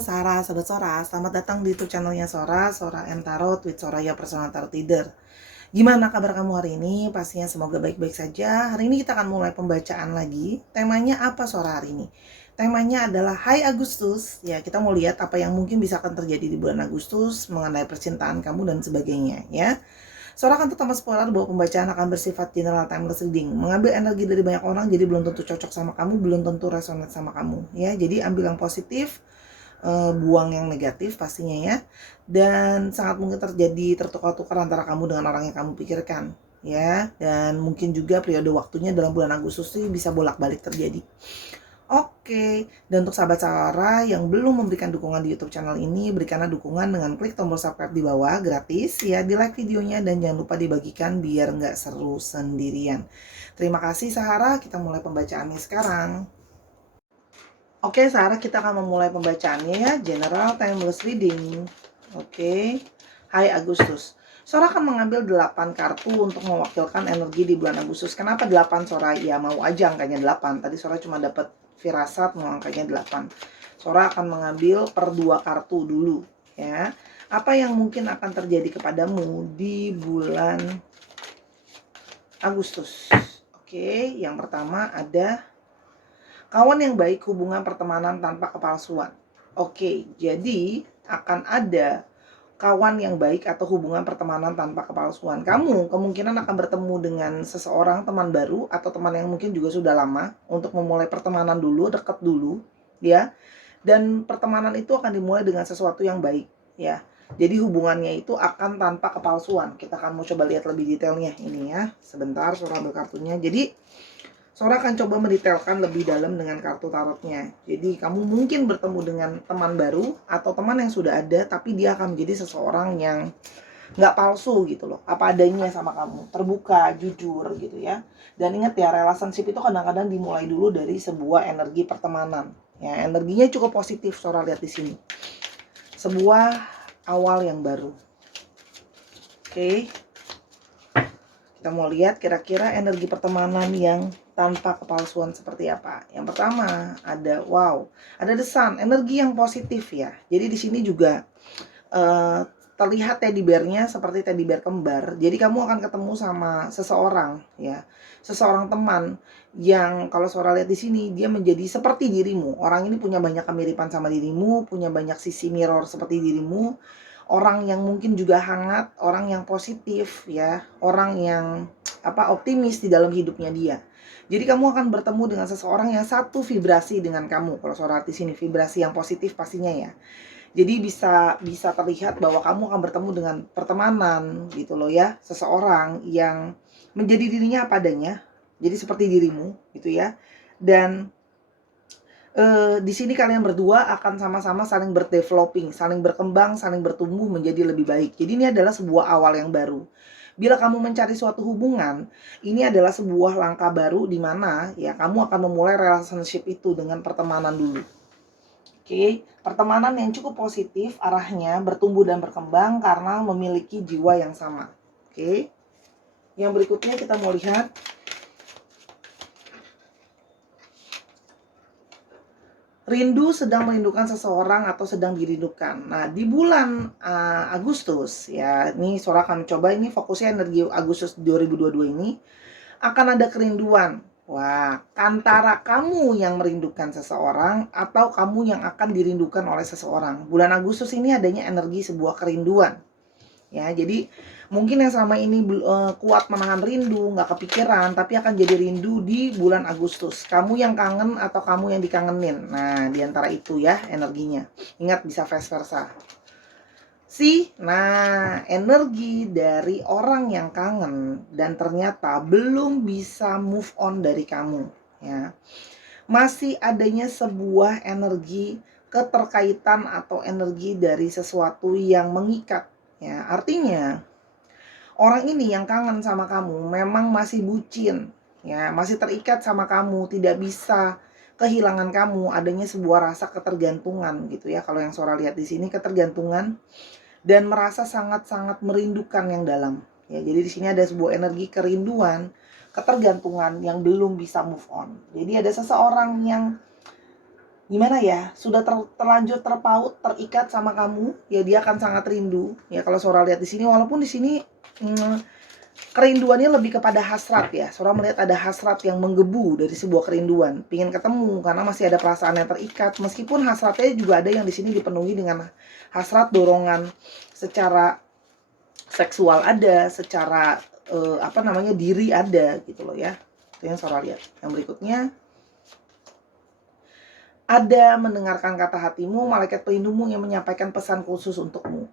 Sora, Sobat Sora, selamat datang di YouTube channelnya Sora, Sora and Tarot with Soraya Personal Tarot Reader. Gimana kabar kamu hari ini? Pastinya semoga baik-baik saja. Hari ini kita akan mulai pembacaan lagi. Temanya apa Sora hari ini? Temanya adalah Hai Agustus. Ya, kita mau lihat apa yang mungkin bisa akan terjadi di bulan Agustus mengenai percintaan kamu dan sebagainya, ya. Sora akan tetap spoiler bahwa pembacaan akan bersifat general timeless reading. Mengambil energi dari banyak orang, jadi belum tentu cocok sama kamu, belum tentu resonate sama kamu, ya. Jadi ambil yang positif, buang yang negatif pastinya ya, dan sangat mungkin terjadi tertukar-tukar antara kamu dengan orang yang kamu pikirkan ya, dan mungkin juga periode waktunya dalam bulan Agustus ini bisa bolak-balik terjadi. Oke, dan untuk sahabat Sora yang belum memberikan dukungan di YouTube channel ini, berikanlah dukungan dengan klik tombol subscribe di bawah gratis ya, di like videonya, dan jangan lupa dibagikan biar nggak seru sendirian. Terima kasih Sahara, kita mulai pembacaannya sekarang. Oke, Sarah, kita akan memulai pembacaannya ya. General Timeless Reading. Oke. Hai Agustus. Sora akan mengambil 8 kartu untuk mewakilkan energi di bulan Agustus. Kenapa 8, Sora? Ya, mau aja angkanya 8. Tadi Sora cuma dapat firasat mau angkanya 8. Sora akan mengambil per 2 kartu dulu, ya. Apa yang mungkin akan terjadi kepadamu di bulan Agustus? Oke, yang pertama ada kawan yang baik, hubungan pertemanan tanpa kepalsuan. Oke, jadi akan ada kawan yang baik atau hubungan pertemanan tanpa kepalsuan. Kamu kemungkinan akan bertemu dengan seseorang, teman baru atau teman yang mungkin juga sudah lama, untuk memulai pertemanan dulu, dekat dulu, ya. Dan pertemanan itu akan dimulai dengan sesuatu yang baik, ya. Jadi hubungannya itu akan tanpa kepalsuan. Kita akan mau coba lihat lebih detailnya ini ya. Sebentar, Sora ambil kartunya. Jadi Sora akan coba mendetailkan lebih dalam dengan kartu tarotnya. Jadi kamu mungkin bertemu dengan teman baru atau teman yang sudah ada, tapi dia akan menjadi seseorang yang nggak palsu gitu loh, apa adanya sama kamu, terbuka, jujur gitu ya. Dan ingat ya, relationship itu kadang-kadang dimulai dulu dari sebuah energi pertemanan. Ya, energinya cukup positif, Sora lihat di sini. Sebuah awal yang baru. Oke. Kita mau lihat kira-kira energi pertemanan yang tanpa kepalsuan seperti apa. Yang pertama ada ada the sun, energi yang positif ya. Jadi di sini juga terlihat teddy bear-nya seperti teddy bear kembar. Jadi kamu akan ketemu sama seseorang ya. Seseorang teman yang kalau Sora lihat di sini dia menjadi seperti dirimu. Orang ini punya banyak kemiripan sama dirimu, punya banyak sisi mirror seperti dirimu. Orang yang mungkin juga hangat, orang yang positif ya, orang yang optimis di dalam hidupnya dia. Jadi kamu akan bertemu dengan seseorang yang satu vibrasi dengan kamu. Kalau Sora di sini vibrasi yang positif pastinya ya. Jadi bisa terlihat bahwa kamu akan bertemu dengan pertemanan gitu loh ya, seseorang yang menjadi dirinya apa adanya. Jadi seperti dirimu gitu ya. Dan di sini kalian berdua akan sama-sama saling berdeveloping, saling berkembang, saling bertumbuh menjadi lebih baik. Jadi ini adalah sebuah awal yang baru. Bila kamu mencari suatu hubungan, ini adalah sebuah langkah baru di mana ya kamu akan memulai relationship itu dengan pertemanan dulu. Oke, pertemanan yang cukup positif, arahnya bertumbuh dan berkembang karena memiliki jiwa yang sama. Oke. Yang berikutnya kita mau lihat rindu, sedang merindukan seseorang atau sedang dirindukan. Nah, di bulan Agustus ya, ini Sora akan coba ini fokusnya energi Agustus 2022 ini akan ada kerinduan. Wah, antara kamu yang merindukan seseorang atau kamu yang akan dirindukan oleh seseorang. Bulan Agustus ini adanya energi sebuah kerinduan. Ya, jadi mungkin yang selama ini kuat menahan rindu, nggak kepikiran, tapi akan jadi rindu di bulan Agustus. Kamu yang kangen atau kamu yang dikangenin. Nah, diantara itu ya energinya. Ingat bisa vice versa. Nah, energi dari orang yang kangen dan ternyata belum bisa move on dari kamu, ya. Masih adanya sebuah energi keterkaitan atau energi dari sesuatu yang mengikat, ya. Artinya, orang ini yang kangen sama kamu memang masih bucin, ya, masih terikat sama kamu, tidak bisa kehilangan kamu, adanya sebuah rasa ketergantungan gitu ya. Kalau yang Sora lihat di sini ketergantungan dan merasa sangat-sangat merindukan yang dalam. Ya, jadi di sini ada sebuah energi kerinduan, ketergantungan yang belum bisa move on. Jadi ada seseorang yang gimana ya, sudah terlanjur terpaut, terikat sama kamu, ya dia akan sangat rindu. Ya kalau Sora lihat di sini, walaupun di sini kerinduannya lebih kepada hasrat ya. Sora melihat ada hasrat yang menggebu dari sebuah kerinduan, pingin ketemu karena masih ada perasaan yang terikat. Meskipun hasratnya juga ada yang di sini dipenuhi dengan hasrat dorongan secara seksual ada, secara diri ada gitu loh ya. Itu yang Sora lihat. Yang berikutnya, ada mendengarkan kata hatimu, malaikat pelindungmu yang menyampaikan pesan khusus untukmu.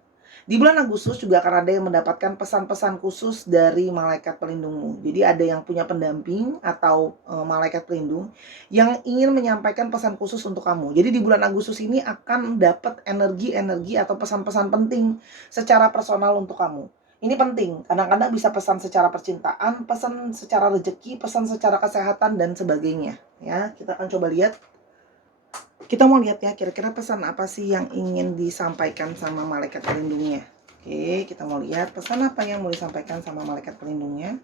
Di bulan Agustus juga akan ada yang mendapatkan pesan-pesan khusus dari malaikat pelindungmu. Jadi ada yang punya pendamping atau malaikat pelindung yang ingin menyampaikan pesan khusus untuk kamu. Jadi di bulan Agustus ini akan dapat energi-energi atau pesan-pesan penting secara personal untuk kamu. Ini penting, kadang-kadang bisa pesan secara percintaan, pesan secara rezeki, pesan secara kesehatan dan sebagainya. Ya, kita akan coba lihat. Kita mau lihat ya, kira-kira pesan apa sih yang ingin disampaikan sama malaikat pelindungnya. Oke, kita mau lihat pesan apa yang mau disampaikan sama malaikat pelindungnya.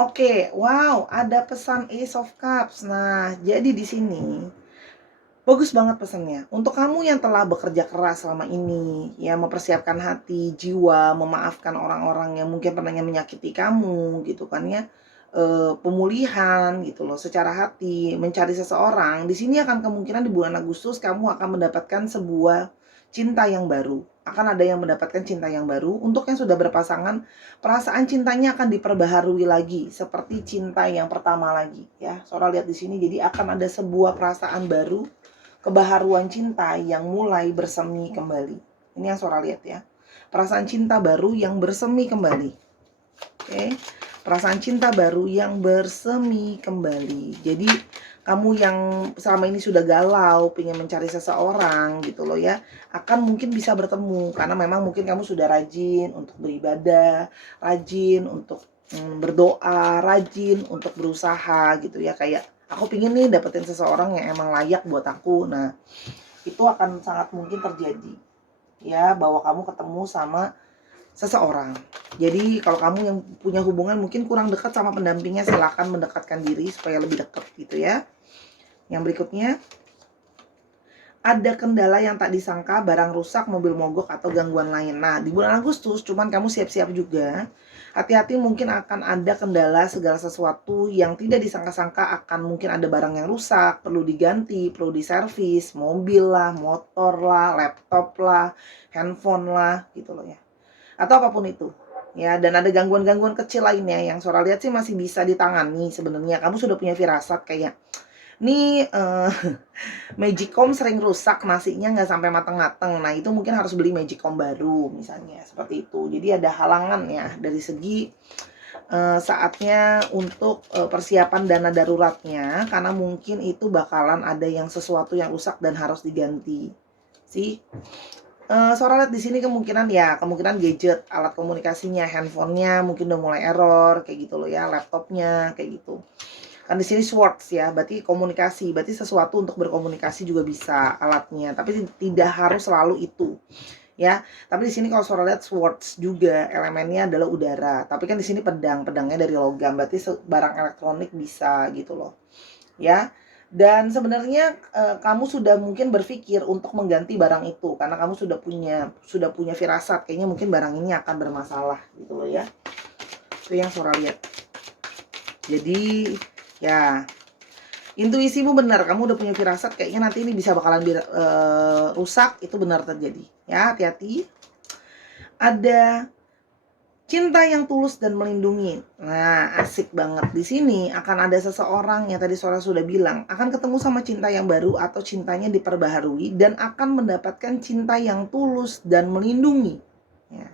Oke, wow, ada pesan Ace of Cups. Nah, jadi di sini bagus banget pesannya. Untuk kamu yang telah bekerja keras selama ini, ya mempersiapkan hati, jiwa, memaafkan orang-orang yang mungkin pernah menyakiti kamu, gitu kan ya. Pemulihan gitu loh secara hati, mencari seseorang. Di sini akan kemungkinan di bulan Agustus kamu akan mendapatkan sebuah cinta yang baru. Akan ada yang mendapatkan cinta yang baru. Untuk yang sudah berpasangan, perasaan cintanya akan diperbaharui lagi seperti cinta yang pertama lagi ya. Sora lihat di sini, jadi akan ada sebuah perasaan baru, kebaharuan cinta yang mulai bersemi kembali. Ini yang Sora lihat ya. Perasaan cinta baru yang bersemi kembali. Oke. Perasaan cinta baru yang bersemi kembali. Jadi kamu yang selama ini sudah galau, pengen mencari seseorang gitu loh ya, akan mungkin bisa bertemu. Karena memang mungkin kamu sudah rajin untuk beribadah, rajin untuk berdoa, rajin untuk berusaha gitu ya. Kayak aku pingin nih dapetin seseorang yang emang layak buat aku. Nah, itu akan sangat mungkin terjadi ya, bahwa kamu ketemu sama seseorang. Jadi kalau kamu yang punya hubungan mungkin kurang dekat sama pendampingnya, silakan mendekatkan diri supaya lebih dekat gitu ya. Yang berikutnya, ada kendala yang tak disangka, barang rusak, mobil mogok atau gangguan lain. Nah, di bulan Agustus cuman kamu siap-siap juga. Hati-hati, mungkin akan ada kendala segala sesuatu yang tidak disangka-sangka, akan mungkin ada barang yang rusak, perlu diganti, perlu diservis, mobil lah, motor lah, laptop lah, handphone lah gitu loh ya. Atau apapun itu ya, dan ada gangguan-gangguan kecil lainnya yang Sora lihat sih masih bisa ditangani sebenarnya. Kamu sudah punya firasat kayak nih, Magicom sering rusak, nasinya nggak sampai mateng-mateng. Nah itu mungkin harus beli Magicom baru misalnya, seperti itu. Jadi ada halangan ya dari segi saatnya untuk persiapan dana daruratnya, karena mungkin itu bakalan ada yang sesuatu yang rusak dan harus diganti sih. Sora lihat di sini kemungkinan gadget, alat komunikasinya, handphonenya mungkin udah mulai error kayak gitu loh ya, laptopnya kayak gitu. Kan di sini swords ya, berarti komunikasi, berarti sesuatu untuk berkomunikasi juga bisa alatnya, tapi tidak harus selalu itu ya. Tapi di sini kalau Sora lihat swords juga elemennya adalah udara, tapi kan di sini pedangnya dari logam, berarti barang elektronik bisa gitu loh ya. Dan sebenarnya kamu sudah mungkin berpikir untuk mengganti barang itu karena kamu sudah punya firasat kayaknya mungkin barang ini akan bermasalah gitu loh ya. Itu yang Sora lihat. Jadi ya, intuisimu benar, kamu udah punya firasat kayaknya nanti ini bisa bakalan rusak, itu benar terjadi. Ya, hati-hati. Ada cinta yang tulus dan melindungi. Nah, asik banget. Di sini akan ada seseorang yang tadi Sora sudah bilang, akan ketemu sama cinta yang baru atau cintanya diperbaharui dan akan mendapatkan cinta yang tulus dan melindungi. Ya.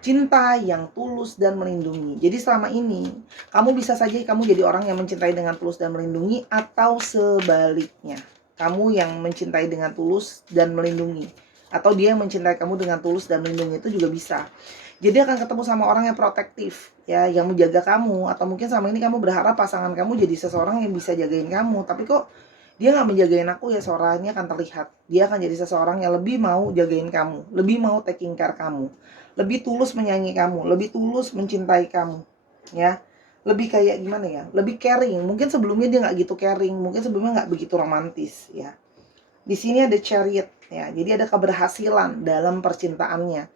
Cinta yang tulus dan melindungi. Jadi selama ini, kamu bisa saja kamu jadi orang yang mencintai dengan tulus dan melindungi, atau sebaliknya. Kamu yang mencintai dengan tulus dan melindungi. Atau dia yang mencintai kamu dengan tulus dan melindungi, itu juga bisa. Jadi akan ketemu sama orang yang protektif ya, yang menjaga kamu. Atau mungkin sama ini kamu berharap pasangan kamu jadi seseorang yang bisa jagain kamu, tapi kok dia nggak menjagain aku ya, suaranya akan terlihat. Dia akan jadi seseorang yang lebih mau jagain kamu, lebih mau taking care kamu, lebih tulus menyayangi kamu, lebih tulus mencintai kamu ya, lebih kayak gimana ya, lebih caring. Mungkin sebelumnya dia nggak gitu caring, mungkin sebelumnya nggak begitu romantis ya. Di sini ada Chariot ya, jadi ada keberhasilan dalam percintaannya.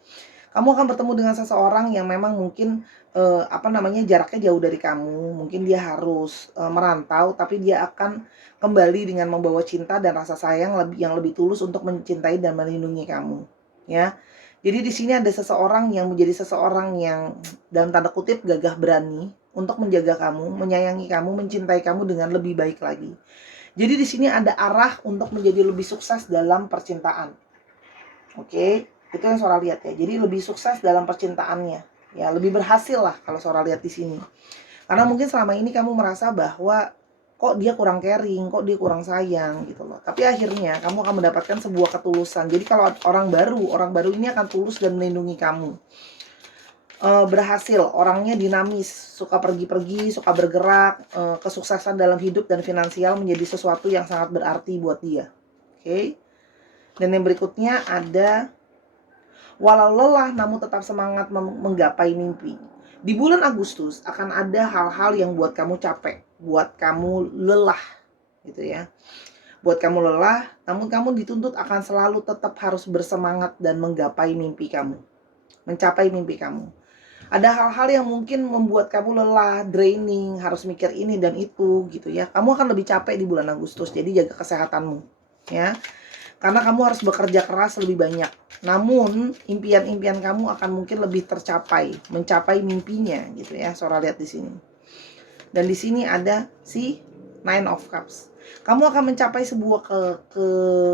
Kamu akan bertemu dengan seseorang yang memang mungkin jaraknya jauh dari kamu. Mungkin dia harus merantau, tapi dia akan kembali dengan membawa cinta dan rasa sayang yang lebih tulus untuk mencintai dan melindungi kamu. Ya, jadi di sini ada seseorang yang menjadi seseorang yang dalam tanda kutip gagah berani untuk menjaga kamu, menyayangi kamu, mencintai kamu dengan lebih baik lagi. Jadi di sini ada arah untuk menjadi lebih sukses dalam percintaan. Oke, itu yang Sora lihat ya. Jadi lebih sukses dalam percintaannya. Ya, lebih berhasil lah kalau Sora lihat di sini. Karena mungkin selama ini kamu merasa bahwa kok dia kurang caring, kok dia kurang sayang gitu loh. Tapi akhirnya kamu akan mendapatkan sebuah ketulusan. Jadi kalau orang baru ini akan tulus dan melindungi kamu. Berhasil, orangnya dinamis, suka pergi-pergi, suka bergerak, kesuksesan dalam hidup dan finansial menjadi sesuatu yang sangat berarti buat dia. Oke. Dan yang berikutnya ada walau lelah namun tetap semangat menggapai mimpi. Di bulan Agustus akan ada hal-hal yang buat kamu capek, buat kamu lelah gitu ya. Buat kamu lelah, namun kamu dituntut akan selalu tetap harus bersemangat dan menggapai mimpi kamu. Mencapai mimpi kamu. Ada hal-hal yang mungkin membuat kamu lelah, draining, harus mikir ini dan itu gitu ya. Kamu akan lebih capek di bulan Agustus, jadi jaga kesehatanmu ya. Karena kamu harus bekerja keras lebih banyak. Namun impian-impian kamu akan mungkin lebih tercapai, mencapai mimpinya gitu ya. Sora lihat di sini. Dan di sini ada si Nine of Cups. Kamu akan mencapai sebuah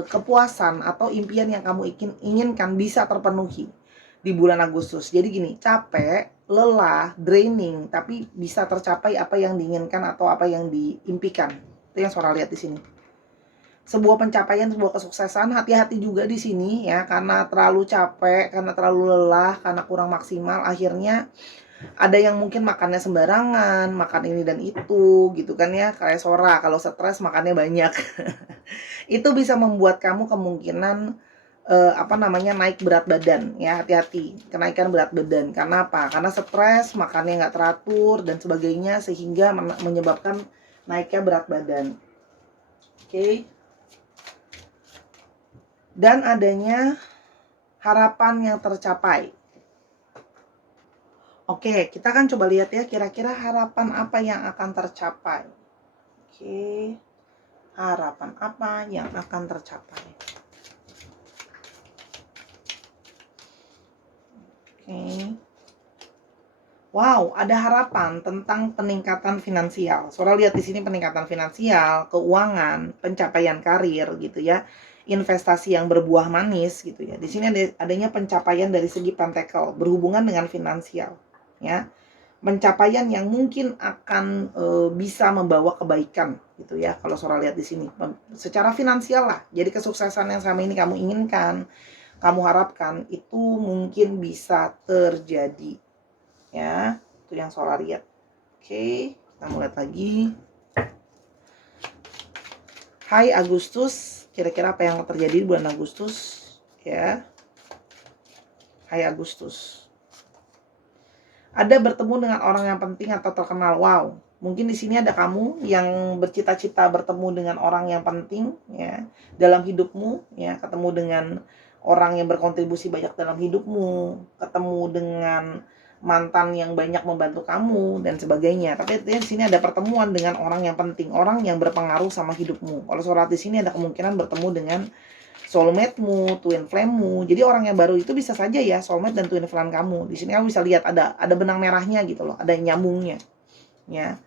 kepuasan atau impian yang kamu inginkan bisa terpenuhi di bulan Agustus. Jadi gini, capek, lelah, draining, tapi bisa tercapai apa yang diinginkan atau apa yang diimpikan. Itu yang Sora lihat di sini. Sebuah pencapaian, sebuah kesuksesan. Hati-hati juga di sini ya, karena terlalu capek, karena terlalu lelah, karena kurang maksimal, akhirnya ada yang mungkin makannya sembarangan, makan ini dan itu gitu kan ya, kayak Sora kalau stres makannya banyak. Itu bisa membuat kamu kemungkinan naik berat badan ya. Hati-hati kenaikan berat badan. Karena apa? Karena stres, makannya nggak teratur dan sebagainya, sehingga menyebabkan naiknya berat badan. Oke. Dan adanya harapan yang tercapai. Oke, kita akan coba lihat ya, kira-kira harapan apa yang akan tercapai. Oke, harapan apa yang akan tercapai. Oke. Wow, ada harapan tentang peningkatan finansial. Sora lihat di sini peningkatan finansial, keuangan, pencapaian karir gitu ya. Investasi yang berbuah manis gitu ya. Di sini adanya pencapaian dari segi pentacle berhubungan dengan finansial ya. Pencapaian yang mungkin akan bisa membawa kebaikan gitu ya. Kalau Sora lihat di sini secara finansial lah. Jadi kesuksesan yang selama ini kamu inginkan, kamu harapkan itu mungkin bisa terjadi. Ya, itu yang Sora lihat. Oke, kita mulai lagi. Hai Agustus, kira-kira apa yang terjadi di bulan Agustus? Ya. Hai Agustus. Ada bertemu dengan orang yang penting atau terkenal. Wow, mungkin di sini ada kamu yang bercita-cita bertemu dengan orang yang penting ya dalam hidupmu ya, ketemu dengan orang yang berkontribusi banyak dalam hidupmu, ketemu dengan mantan yang banyak membantu kamu dan sebagainya. Tapi di sini ada pertemuan dengan orang yang penting, orang yang berpengaruh sama hidupmu. Kalau Sora di sini ada kemungkinan bertemu dengan soulmate-mu, twin flame-mu. Jadi orang yang baru itu bisa saja ya soulmate dan twin flame kamu. Di sini kamu bisa lihat ada benang merahnya gitu loh, ada nyambungnya. Ya.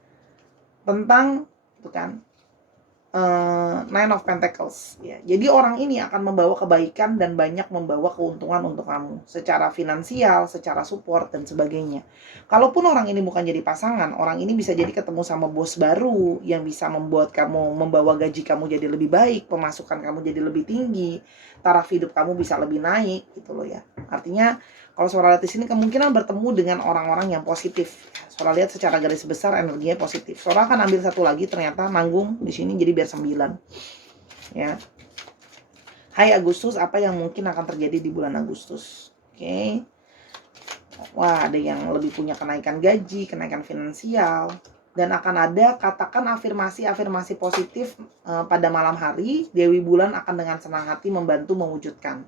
Tentang itu kan Nine of Pentacles ya. Jadi orang ini akan membawa kebaikan dan banyak membawa keuntungan untuk kamu secara finansial, secara support dan sebagainya. Kalaupun orang ini bukan jadi pasangan, orang ini bisa jadi ketemu sama bos baru yang bisa membuat kamu, membawa gaji kamu jadi lebih baik, pemasukan kamu jadi lebih tinggi, taraf hidup kamu bisa lebih naik gitu loh ya. Artinya kalau Sora lihat di sini kemungkinan bertemu dengan orang-orang yang positif. Sora lihat secara garis besar energinya positif. Sora akan ambil satu lagi, ternyata nanggung di sini jadi biar 9. Ya. Hai Agustus, apa yang mungkin akan terjadi di bulan Agustus? Oke. Wah, ada yang lebih punya kenaikan gaji, kenaikan finansial. Dan akan ada katakan afirmasi-afirmasi positif pada malam hari. Dewi Bulan akan dengan senang hati membantu mewujudkan.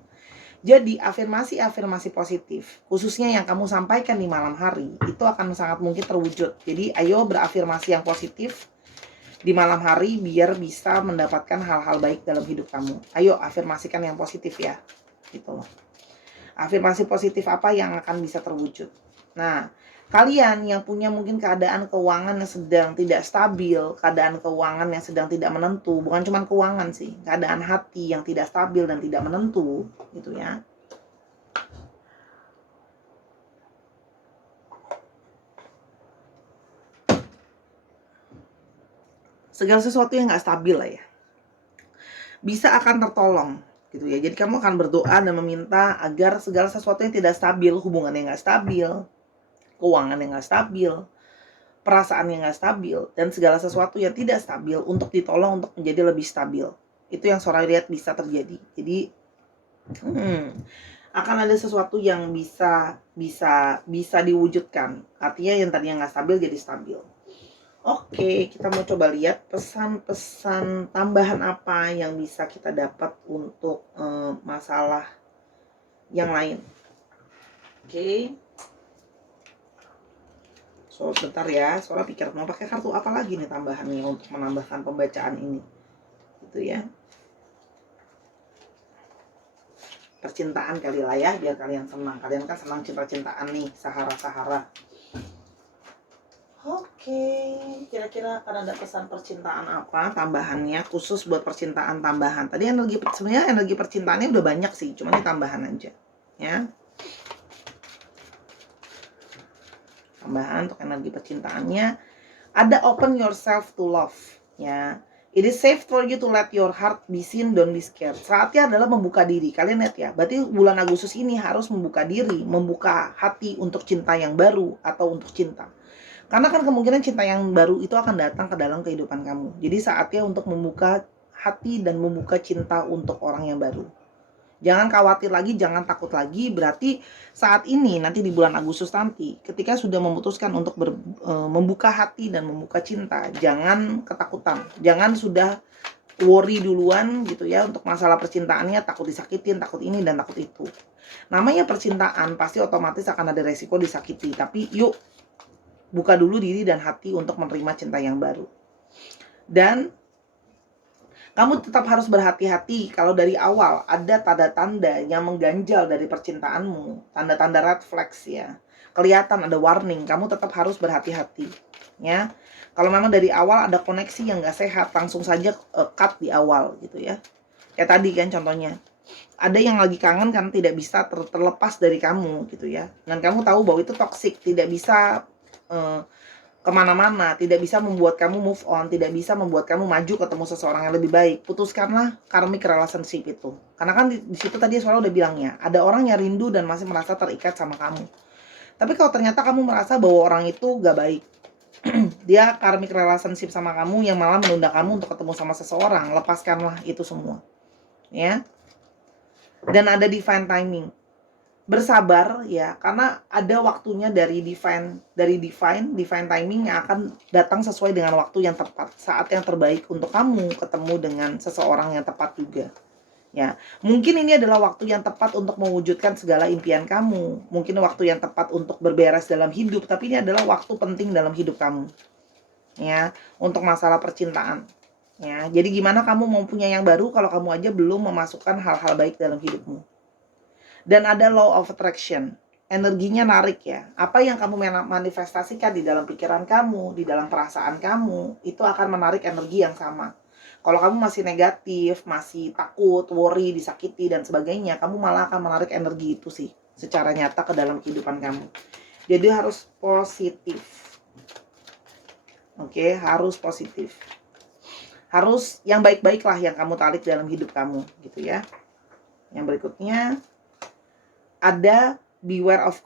Jadi afirmasi-afirmasi positif, khususnya yang kamu sampaikan di malam hari, itu akan sangat mungkin terwujud. Jadi ayo berafirmasi yang positif di malam hari biar bisa mendapatkan hal-hal baik dalam hidup kamu. Ayo afirmasikan yang positif ya. Gitu loh. Afirmasi positif apa yang akan bisa terwujud. Nah, kalian yang punya mungkin keadaan keuangan yang sedang tidak stabil, keadaan keuangan yang sedang tidak menentu, bukan cuma keuangan sih, keadaan hati yang tidak stabil dan tidak menentu, gitu ya. Segala sesuatu yang nggak stabil lah ya, bisa akan tertolong gitu ya. Jadi kamu akan berdoa dan meminta agar segala sesuatu yang tidak stabil, hubungan yang nggak stabil, keuangan yang nggak stabil, perasaan yang nggak stabil, dan segala sesuatu yang tidak stabil untuk ditolong untuk menjadi lebih stabil. Itu yang Sora lihat bisa terjadi. Jadi akan ada sesuatu yang bisa diwujudkan. Artinya yang tadinya nggak stabil jadi stabil. Oke, kita mau coba lihat pesan-pesan tambahan apa yang bisa kita dapat untuk masalah yang lain. Oke. So, bentar ya, Sora pikir mau pakai kartu apa lagi nih tambahannya untuk menambahkan pembacaan ini. Gitu ya. Percintaan kali lah ya, biar kalian senang. Kalian kan senang cinta-cintaan nih, Sahara-Sahara. Oke, kira-kira akan ada pesan percintaan apa tambahannya khusus buat percintaan tambahan. Tadi sebenarnya energi percintaannya udah banyak sih, cuma ini tambahan aja. Ya. Tambahan untuk energi percintaannya ada open yourself to love ya. It is safe for you to let your heart be seen, don't be scared. Saatnya adalah membuka diri. Kalian lihat ya, berarti bulan Agustus ini harus membuka diri, membuka hati untuk cinta yang baru atau untuk cinta. Karena kan kemungkinan cinta yang baru itu akan datang ke dalam kehidupan kamu. Jadi saatnya untuk membuka hati dan membuka cinta untuk orang yang baru. Jangan khawatir lagi, jangan takut lagi. Berarti saat ini nanti di bulan Agustus nanti, ketika sudah memutuskan untuk membuka hati dan membuka cinta, jangan ketakutan. Jangan sudah worry duluan gitu ya untuk masalah percintaannya, takut disakitin, takut ini dan takut itu. Namanya percintaan pasti otomatis akan ada resiko disakiti. Tapi yuk buka dulu diri dan hati untuk menerima cinta yang baru. Dan kamu tetap harus berhati-hati kalau dari awal ada tanda-tanda yang mengganjal dari percintaanmu, tanda-tanda red flags ya. Kelihatan ada warning, kamu tetap harus berhati-hati ya. Kalau memang dari awal ada koneksi yang gak sehat, langsung saja cut di awal gitu ya. Kayak tadi kan contohnya. Ada yang lagi kangen karena tidak bisa terlepas dari kamu gitu ya. Dan kamu tahu bahwa itu toxic, tidak bisa kemana-mana, tidak bisa membuat kamu move on, tidak bisa membuat kamu maju ketemu seseorang yang lebih baik. Putuskanlah karmic relationship itu. Karena kan di situ tadi Suara udah bilangnya, ada orang yang rindu dan masih merasa terikat sama kamu. Tapi kalau ternyata kamu merasa bahwa orang itu gak baik, dia karmic relationship sama kamu yang malah menunda kamu untuk ketemu sama seseorang, lepaskanlah itu semua. Ya. Dan ada divine timing. Bersabar ya, karena ada waktunya dari divine timing yang akan datang sesuai dengan waktu yang tepat, saat yang terbaik untuk kamu ketemu dengan seseorang yang tepat juga ya. Mungkin ini adalah waktu yang tepat untuk mewujudkan segala impian kamu, mungkin waktu yang tepat untuk berberes dalam hidup, tapi ini adalah waktu penting dalam hidup kamu ya, untuk masalah percintaan ya. Jadi gimana kamu mau punya yang baru kalau kamu aja belum memasukkan hal-hal baik dalam hidupmu. Dan ada law of attraction, energinya narik ya. Apa yang kamu manifestasikan di dalam pikiran kamu, di dalam perasaan kamu, itu akan menarik energi yang sama. Kalau kamu masih negatif, masih takut, worry, disakiti dan sebagainya, kamu malah akan menarik energi itu sih secara nyata ke dalam kehidupan kamu. Jadi harus positif. Oke, harus positif. Harus yang baik-baik lah yang kamu tarik dalam hidup kamu gitu ya. Yang berikutnya ada beware of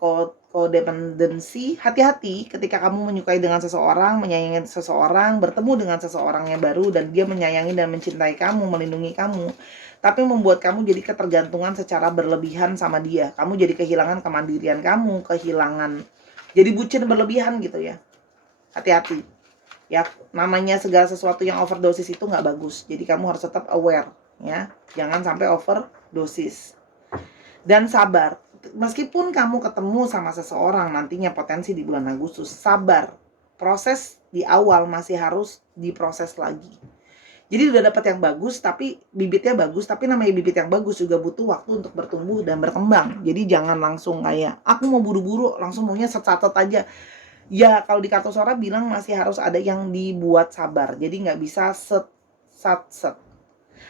codependency, hati-hati ketika kamu menyukai dengan seseorang, menyayangi seseorang, bertemu dengan seseorang yang baru dan dia menyayangi dan mencintai kamu, melindungi kamu, tapi membuat kamu jadi ketergantungan secara berlebihan sama dia. Kamu jadi kehilangan kemandirian kamu, jadi bucin berlebihan gitu ya. Hati-hati. Ya, namanya segala sesuatu yang overdosis itu nggak bagus. Jadi kamu harus tetap aware ya. Jangan sampai overdosis. Dan sabar. Meskipun kamu ketemu sama seseorang nantinya potensi di bulan Agustus, sabar. Proses di awal masih harus diproses lagi. Jadi udah dapat yang bagus, tapi bibitnya bagus, tapi namanya bibit yang bagus juga butuh waktu untuk bertumbuh dan berkembang. Jadi jangan langsung kayak, aku mau buru-buru, langsung maunya set-set aja. Ya, kalau di kartu suara bilang masih harus ada yang dibuat sabar. Jadi nggak bisa set.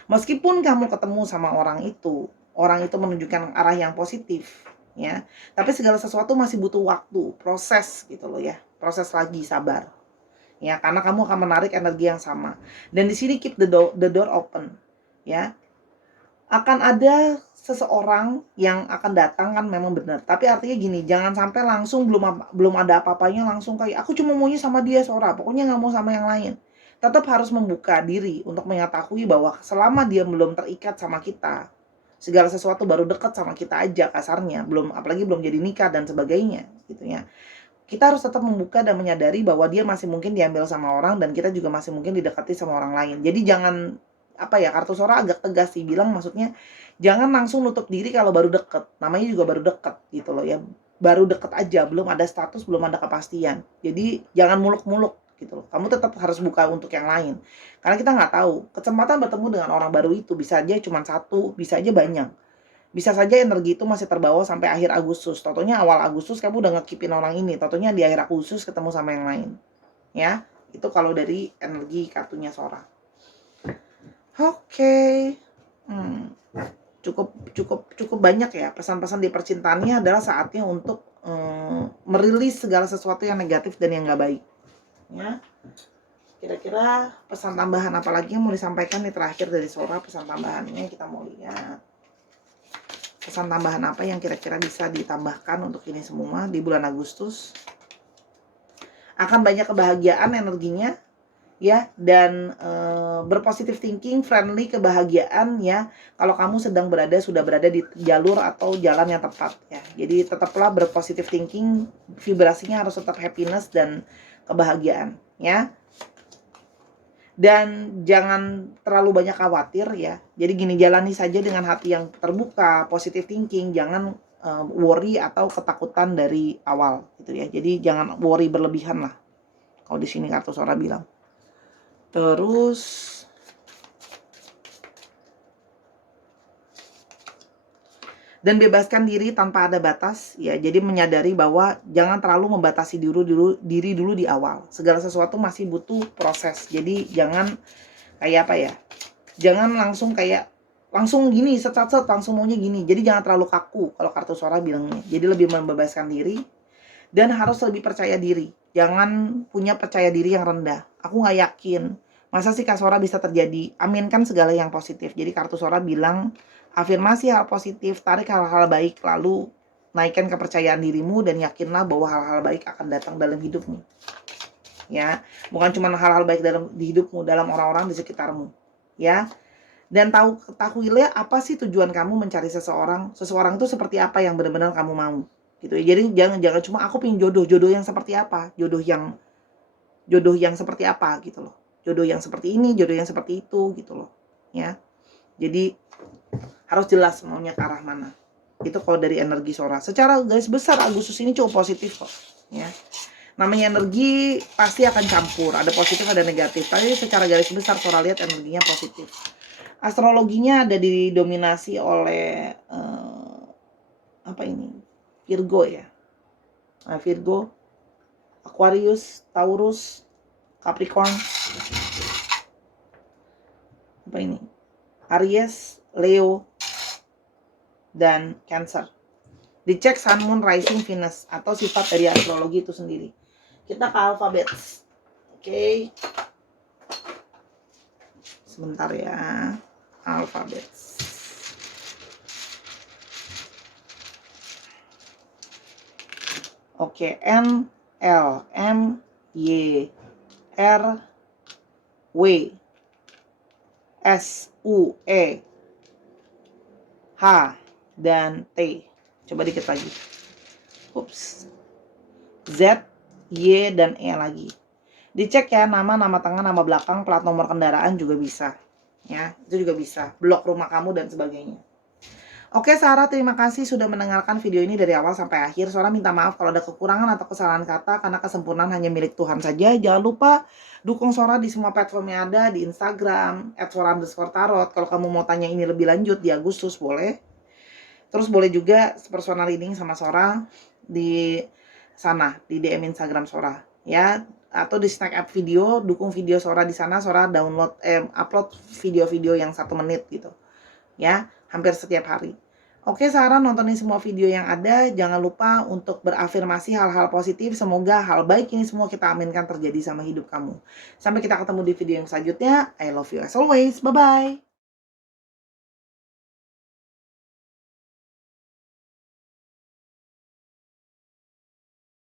Meskipun kamu ketemu sama orang itu menunjukkan arah yang positif, ya. Tapi segala sesuatu masih butuh waktu, proses gitu loh ya. Proses lagi, sabar. Ya, karena kamu akan menarik energi yang sama. Dan di sini keep the door open, ya. Akan ada seseorang yang akan datang kan memang benar. Tapi artinya gini, jangan sampai langsung belum ada apa-apanya langsung kayak aku cuma maunya sama dia Sora, pokoknya nggak mau sama yang lain. Tetap harus membuka diri untuk mengetahui bahwa selama dia belum terikat sama kita, segala sesuatu baru dekat sama kita aja kasarnya, apalagi belum jadi nikah dan sebagainya gitu ya. Kita harus tetap membuka dan menyadari bahwa dia masih mungkin diambil sama orang dan kita juga masih mungkin didekati sama orang lain. Jadi jangan kartu suara agak tegas sih bilang, maksudnya jangan langsung nutup diri kalau baru deket. Namanya juga baru deket gitu loh ya. Baru deket aja, belum ada status, belum ada kepastian. Jadi jangan muluk-muluk gitu loh. Kamu tetap harus buka untuk yang lain. Karena kita nggak tahu, kesempatan bertemu dengan orang baru itu bisa aja cuma satu, bisa aja banyak. Bisa saja energi itu masih terbawa sampai akhir Agustus. Totonya awal Agustus kamu udah ngekipin orang ini. Totonya di akhir Agustus ketemu sama yang lain. Ya, itu kalau dari energi kartunya Sora. Oke. Cukup banyak ya pesan-pesan di percintaannya adalah saatnya untuk merilis segala sesuatu yang negatif dan yang nggak baik. Ya. Kira-kira pesan tambahan apa lagi yang mau disampaikan nih terakhir dari Sora, pesan tambahannya kita mau lihat. Pesan tambahan apa yang kira-kira bisa ditambahkan untuk ini semua di bulan Agustus? Akan banyak kebahagiaan energinya ya, dan berpositif thinking, friendly, kebahagiaan ya. Kalau kamu sudah berada di jalur atau jalan yang tepat ya. Jadi tetaplah berpositif thinking, vibrasinya harus tetap happiness dan kebahagiaan ya. Dan jangan terlalu banyak khawatir ya. Jadi gini, jalani saja dengan hati yang terbuka, positive thinking, jangan worry atau ketakutan dari awal gitu ya. Jadi jangan worry berlebihan lah. Kalau di sini kartu suara bilang. Terus dan bebaskan diri tanpa ada batas ya. Jadi menyadari bahwa jangan terlalu membatasi diri dulu di awal. Segala sesuatu masih butuh proses. Jadi jangan jangan langsung gini set langsung maunya gini. Jadi jangan terlalu kaku kalau kartu suara bilangnya. Jadi lebih membebaskan diri dan harus lebih percaya diri. Jangan punya percaya diri yang rendah. Aku nggak yakin. Masa sih Kak Sora bisa terjadi? Aminkan segala yang positif. Jadi kartu suara bilang afirmasi hal positif, tarik hal-hal baik, lalu naikkan kepercayaan dirimu dan yakinlah bahwa hal-hal baik akan datang dalam hidupmu. Ya, bukan cuma hal-hal baik di hidupmu, dalam orang-orang di sekitarmu. Ya. Dan ketahuilah apa sih tujuan kamu mencari seseorang. Seseorang itu seperti apa yang benar-benar kamu mau. Gitu ya. Jadi jangan cuma aku pengen jodoh yang seperti apa, jodoh yang seperti apa gitu loh. Jodoh yang seperti ini, jodoh yang seperti itu gitu loh. Ya. Jadi harus jelas maunya ke arah mana. Itu kalau dari energi Sora. Secara garis besar Agustus ini cukup positif kok, ya. Namanya energi pasti akan campur, ada positif ada negatif. Tapi secara garis besar Sora lihat energinya positif. Astrologinya ada didominasi oleh Virgo ya. Nah, Virgo, Aquarius, Taurus, Capricorn. Aries, Leo, dan Cancer. Dicek Sun, Moon, Rising, Venus atau sifat dari astrologi itu sendiri. Kita ke alfabet. Oke. Sebentar ya. Alfabet. Oke, N L M Y R W S U E H dan T. Coba dikit lagi. Ups. Z, Y, dan E lagi. Dicek ya, nama tengah, nama belakang, plat nomor kendaraan juga bisa. Ya, itu juga bisa. Blok rumah kamu dan sebagainya. Oke Sarah, terima kasih sudah mendengarkan video ini dari awal sampai akhir. Sarah minta maaf kalau ada kekurangan atau kesalahan kata karena kesempurnaan hanya milik Tuhan saja. Jangan lupa dukung Sora di semua platform yang ada, di Instagram @sora_tarot. Kalau kamu mau tanya ini lebih lanjut di Agustus boleh. Terus boleh juga personal reading sama Sora di sana, di DM Instagram Sora ya, atau di snack app video, dukung video Sora di sana. Sora download upload video-video yang 1 menit gitu ya, hampir setiap hari. Oke Sarah, nontonin semua video yang ada. Jangan lupa untuk berafirmasi hal-hal positif. Semoga hal baik ini semua kita aminkan terjadi sama hidup kamu. Sampai kita ketemu di video yang selanjutnya. I love you as always. Bye-bye.